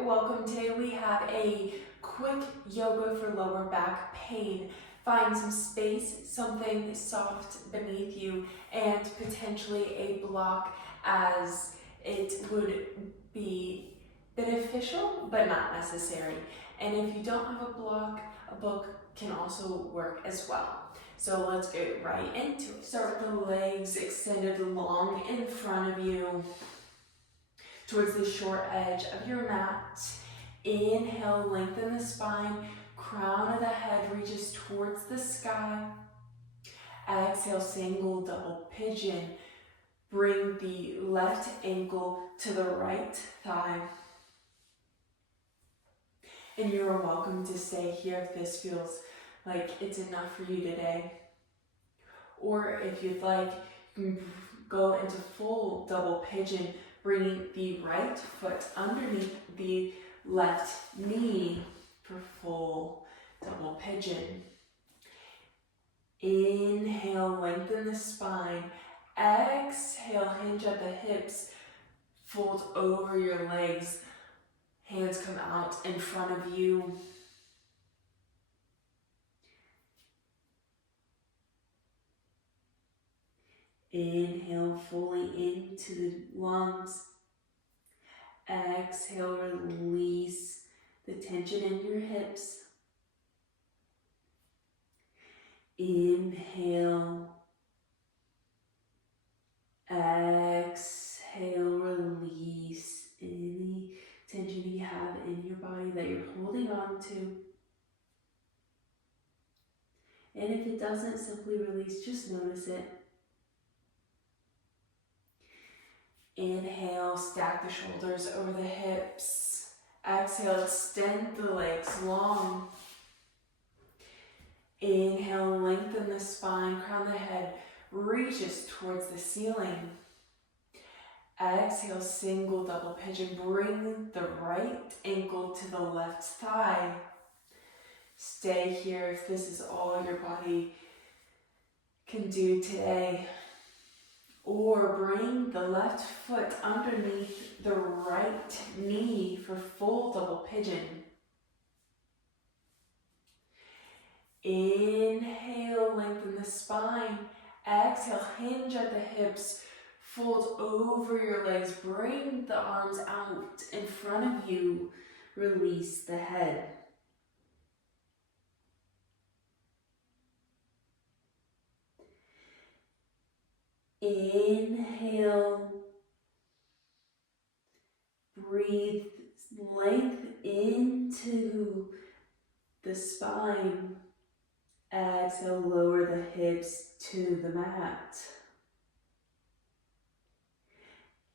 welcome. Today we have a quick yoga for lower back pain. Find some space, something soft beneath you, and potentially a block, as it would be beneficial but not necessary. And if you don't have a block, a book can also work as well. So let's get right into it. Start with the legs extended long in front of you towards the short edge of your mat. Inhale, lengthen the spine, crown of the head reaches towards the sky. Exhale, single double pigeon. Bring the left ankle to the right thigh. And you're welcome to stay here if this feels like it's enough for you today. Or if you'd like, you can go into full double pigeon, bringing the right foot underneath the left knee for full double pigeon. Inhale, lengthen the spine. Exhale, hinge at the hips. Fold over your legs. Hands come out in front of you. Inhale fully into the lungs. Exhale, release the tension in your hips. Inhale. Exhale, release any tension you have in your body that you're holding on to. And if it doesn't, simply release, just notice it. Inhale, stack the shoulders over the hips. Exhale, extend the legs long. Inhale, lengthen the spine, crown the head reaches towards the ceiling. Exhale, single double pigeon. Bring the right ankle to the left thigh. Stay here if this is all your body can do today. Or bring the left foot underneath the right knee for full double pigeon. Inhale, lengthen the spine. Exhale, hinge at the hips. Fold over your legs. Bring the arms out in front of you. Release the head. Inhale. Breathe length into the spine. Exhale, lower the hips to the mat.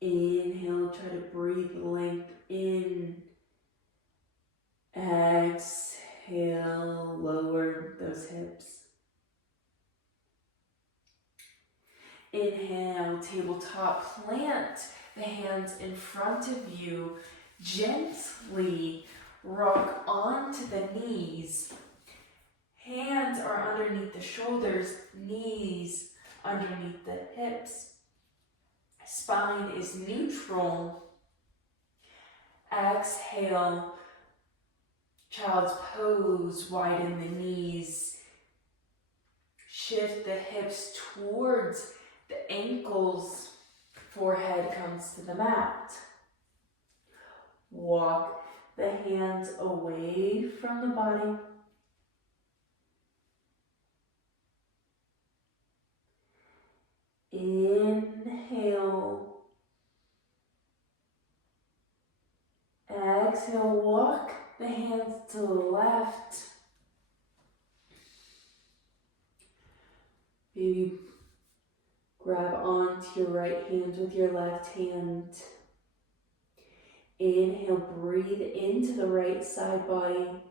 Inhale, try to breathe length in. Exhale, lower those hips. Inhale, tabletop, plant the hands in front of you. Gently rock onto the knees. Hands are underneath the shoulders, knees underneath the hips. Spine is neutral. Exhale, child's pose, widen the knees. Shift the hips towards the ankles. Forehead comes to the mat. Walk the hands away from the body. Inhale. Exhale, walk the hands to the left. Maybe grab onto your right hand with your left hand. Inhale, breathe into the right side body.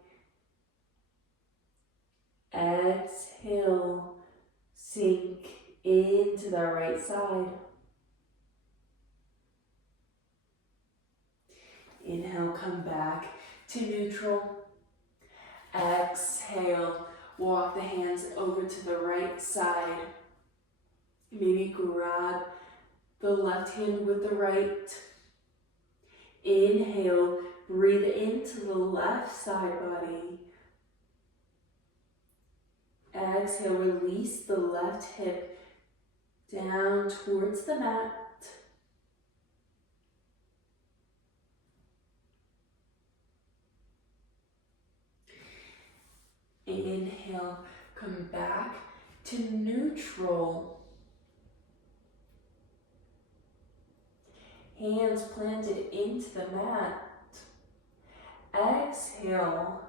Exhale, sink into the right side. Inhale, come back to neutral. Exhale, walk the hands over to the right side. Maybe grab the left hand with the right. Inhale, Breathe into the left side body. Exhale, release the left hip down towards the mat. Inhale, come back to neutral. Hands planted into the mat. Exhale.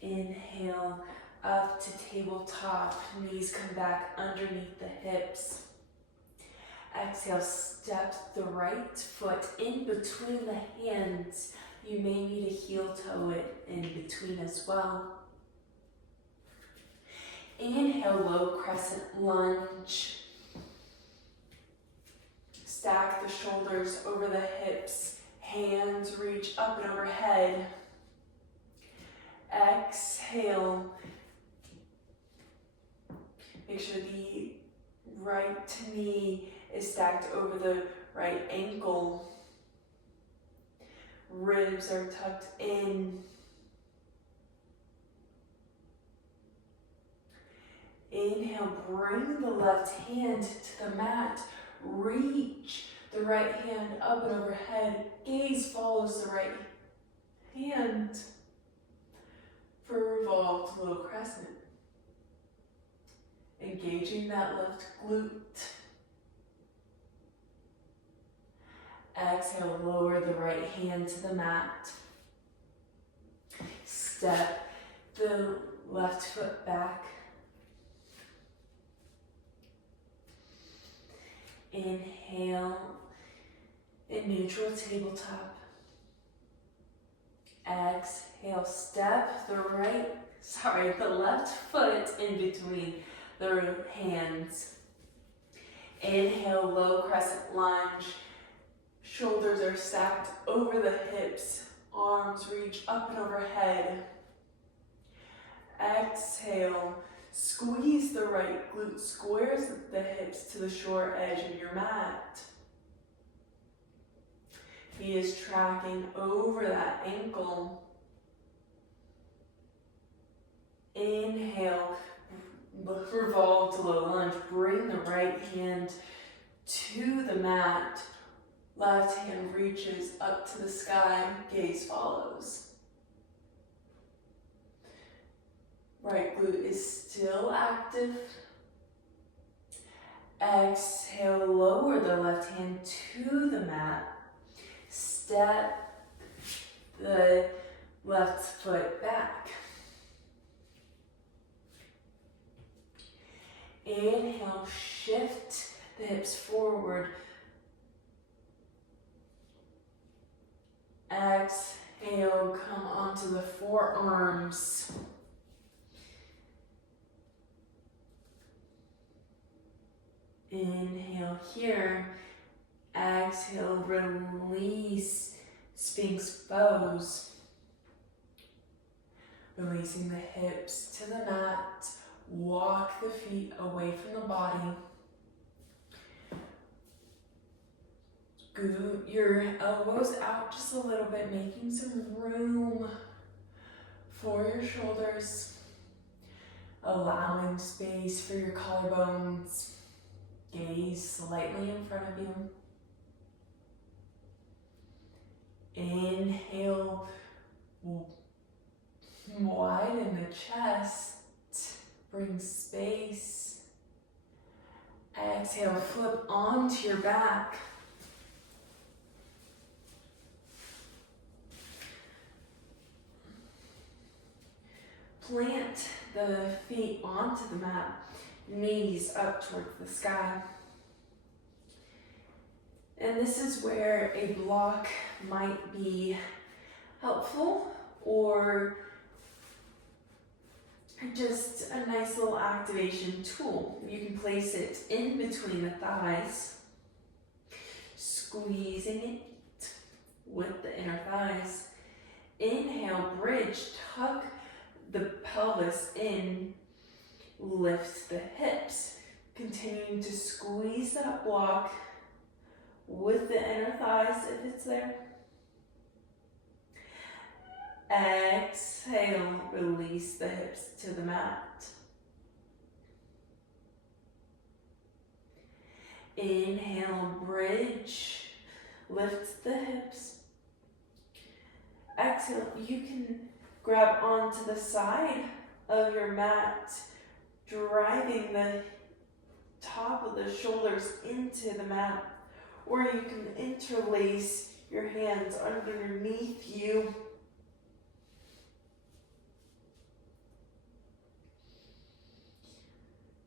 Inhale, up to tabletop. Knees come back underneath the hips. Exhale, step the right foot in between the hands. You may need a heel toe it in between as well. Inhale, low crescent lunge. Stack the shoulders over the hips. Hands reach up and overhead. Exhale. Make sure the right knee is stacked over the right ankle. Ribs are tucked in. Inhale, bring the left hand to the mat. Reach the right hand up and overhead. Gaze follows the right hand for revolved low crescent. Engaging that left glute. Exhale, lower the right hand to the mat. Step the left foot back. Inhale, in neutral tabletop. Exhale, step the left foot in between the hands. Inhale, low crescent lunge. Shoulders are stacked over the hips. Arms reach up and overhead. Exhale, squeeze the right glute, squares the hips to the short edge of your mat. He is tracking over that ankle. Inhale, revolve to low lunge. Bring the right hand to the mat. Left hand reaches up to the sky. Gaze follows. Right glute is still active. Exhale, lower the left hand to the mat. Step the left foot back. Inhale, shift the hips forward. Exhale, come onto the forearms. Inhale here. Exhale, release Sphinx pose. Releasing the hips to the mat. Walk the feet away from the body. Scoot your elbows out just a little bit, making some room for your shoulders. Allowing space for your collarbones. Gaze slightly in front of you. Inhale, widen the chest. Bring space. Exhale, flip onto your back. Plant the feet onto the mat, knees up towards the sky. And this is where a block might be helpful, or just a nice little activation tool. You can place it in between the thighs, squeezing it with the inner thighs. Inhale, bridge, tuck the pelvis in, lift the hips, continuing to squeeze that block with the inner thighs if it's there. Exhale, release the hips to the mat. Inhale, bridge, lift the hips. Exhale, you can grab onto the side of your mat, driving the top of the shoulders into the mat, or you can interlace your hands underneath you.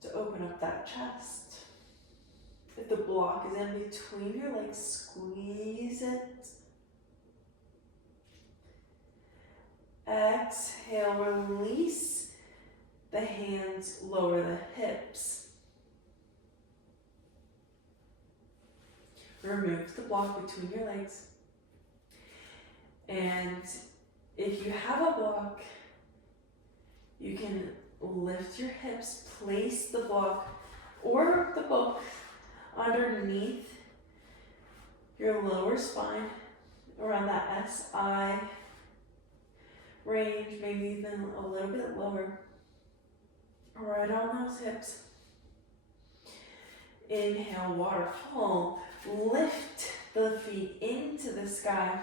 To open up that chest. If the block is in between your legs, squeeze it. Exhale, release the hands, lower the hips. Remove the block between your legs. And if you have a block, you can lift your hips, place the block or the book underneath your lower spine, around that SI range, maybe even a little bit lower, right on those hips. Inhale, waterfall, lift the feet into the sky.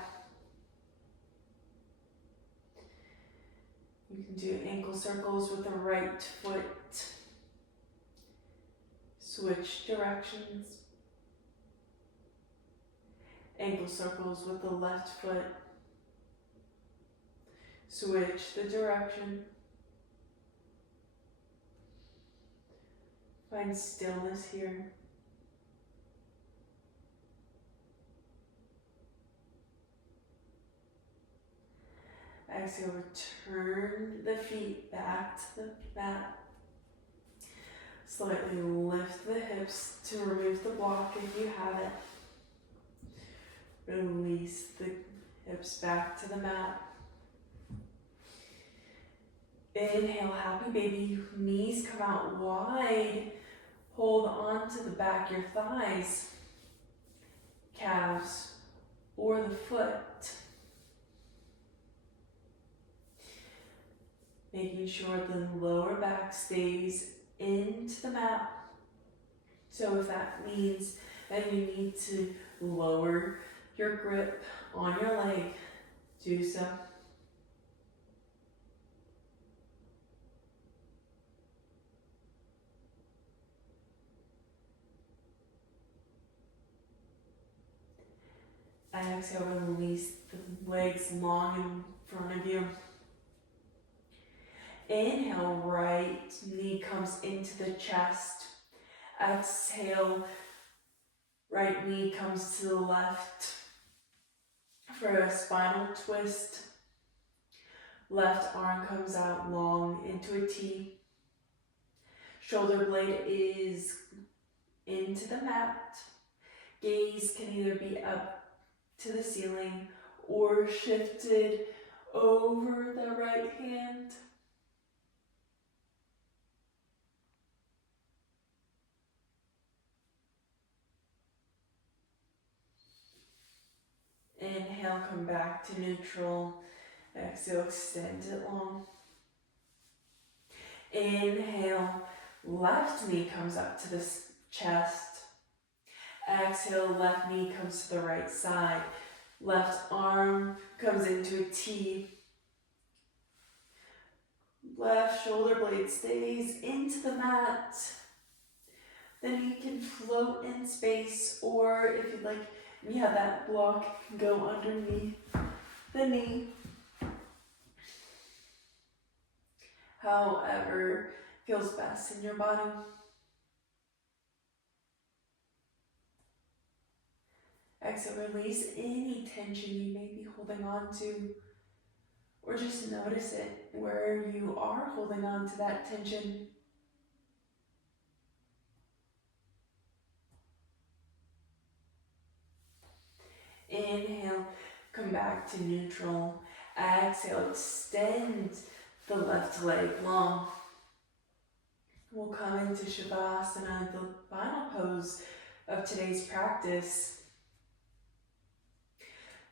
You can do ankle circles with the right foot. Switch directions. Ankle circles with the left foot. Switch the direction. Find stillness here. Exhale, return the feet back to the mat. Slightly lift the hips to remove the block if you have it. Release the hips back to the mat. Inhale, happy baby. Knees come out wide. Hold on to the back of your thighs, calves, or the foot. Making sure the lower back stays into the mat. So if that means that you need to lower your grip on your leg, do so. Exhale, release the legs long in front of you. Inhale, right knee comes into the chest. Exhale, right knee comes to the left for a spinal twist. Left arm comes out long into a T. Shoulder blade is into the mat. Gaze can either be up to the ceiling or shifted over the right hand. Inhale, come back to neutral. Exhale, extend it long. Inhale, left knee comes up to the chest. Exhale, left knee comes to the right side. Left arm comes into a T. Left shoulder blade stays into the mat. Then you can float in space, or if you'd like, you have that block, go underneath the knee. However feels best in your body. Exhale, release any tension you may be holding on to, or just notice it where you are holding on to that tension. Inhale, come back to neutral. Exhale, extend the left leg long. We'll come into Shavasana, the final pose of today's practice.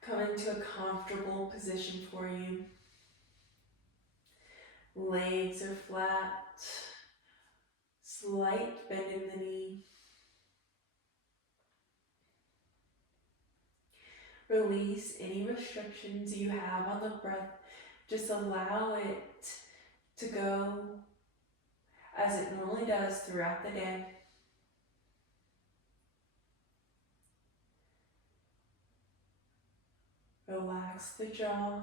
Come into a comfortable position for you. Legs are flat. Slight bend in the knee. Release any restrictions you have on the breath. Just allow it to go as it normally does throughout the day. Relax the jaw.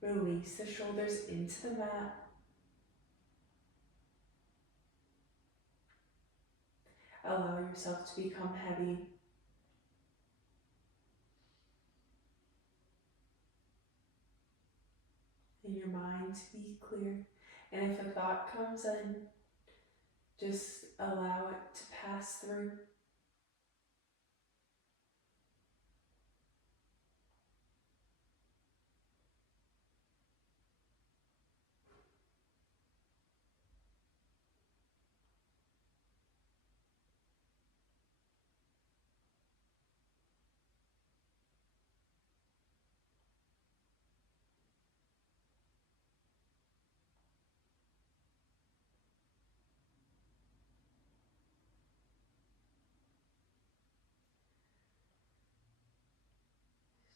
Release the shoulders into the mat. Allow yourself to become heavy. And your mind to be clear. And if a thought comes in, just allow it to pass through.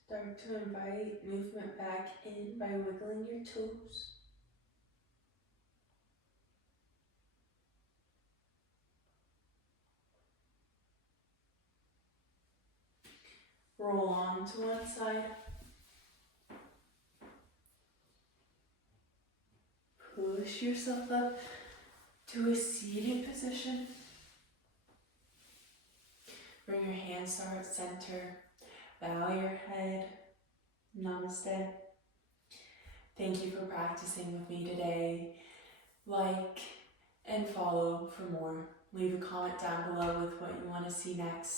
Start to invite movement back in by wiggling your toes. Roll on to one side. Push yourself up to a seated position. Bring your hands to heart center. Bow your head. Namaste. Thank you for practicing with me today. Like and follow for more. Leave a comment down below with what you want to see next.